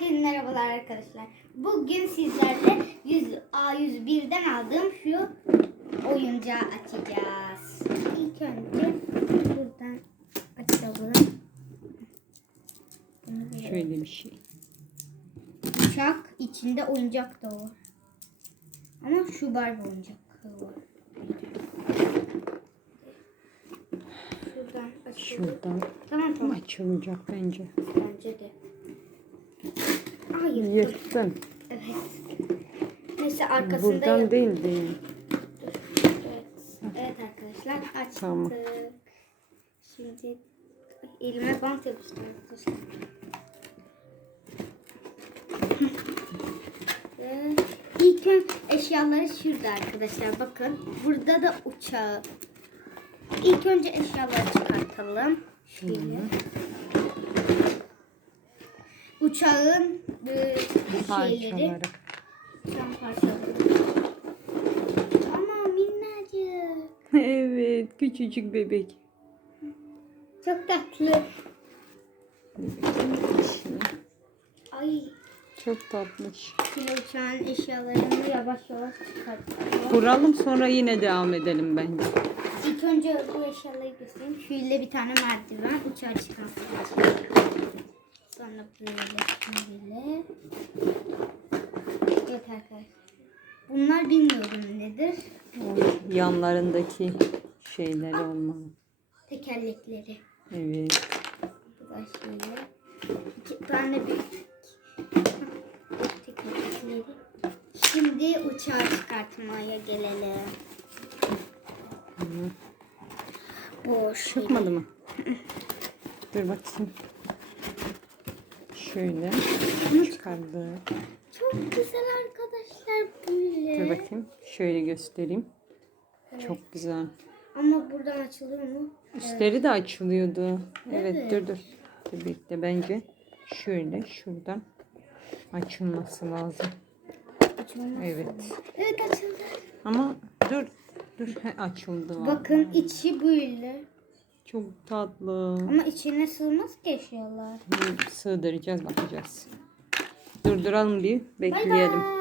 Herkese merhabalar arkadaşlar. Bugün sizlerle 100 A101'den aldığım şu oyuncağı açacağız. İlk önce buradan açalım. Şöyle bir şey. Uçak içinde oyuncak da var. Ama şu Barbie oyuncakları var. Şuradan açalım. Şuradan Tamam tamam. açılacak bence. Bence de. Dur. Yırttın. Evet. Neyse arkasında Buradan yap- değil değil. Evet. Evet arkadaşlar açtık. Tamam. Şimdi elime bant yapıştım arkadaşlar. Ve İlk ön eşyaları şurada arkadaşlar. Bakın burada da uçağı. İlk önce eşyaları çıkartalım. Şöyle. Uçağın şeyleri. Parçaları. Cam parçaları. Ama minnacık. evet küçücük bebek. Çok tatlı. Ay. Çok tatlış. Şimdi uçağın eşyalarını yavaş yavaş çıkartalım. Kuralım sonra yine devam edelim bence. İlk önce bu eşyaları göstereyim. Şöyle bir tane merdiven uçağa çıkartacağız. Sonra böyle böyle. Evet arkadaşlar. Bunlar bilmiyorum nedir. O yanlarındaki şeyler olmalı. Tekerlekleri. Evet. Bu da şöyle. İki tane büyük tekerlekleri. Şimdi uçağı çıkartmaya gelelim. Hı. Boş. Çıkmadı mı? Dur bakayım. Şöyle çıkardı. Çok güzel arkadaşlar böyle. Dur bakayım. Şöyle göstereyim. Çok güzel. Ama buradan açılıyor mu? Üstleri de açılıyordu. Evet, Evet. dur dur. Dur bekle bence. Şöyle şuradan açılması lazım. Açılmaz. Evet. Evet açıldı. Ama dur. Dur he, açıldı. Bakın içi böyle. Çok tatlı. Ama içine sığmaz ki eşyalar. Hı, Sığdıracağız bakacağız. Durduralım bir bekleyelim. bay.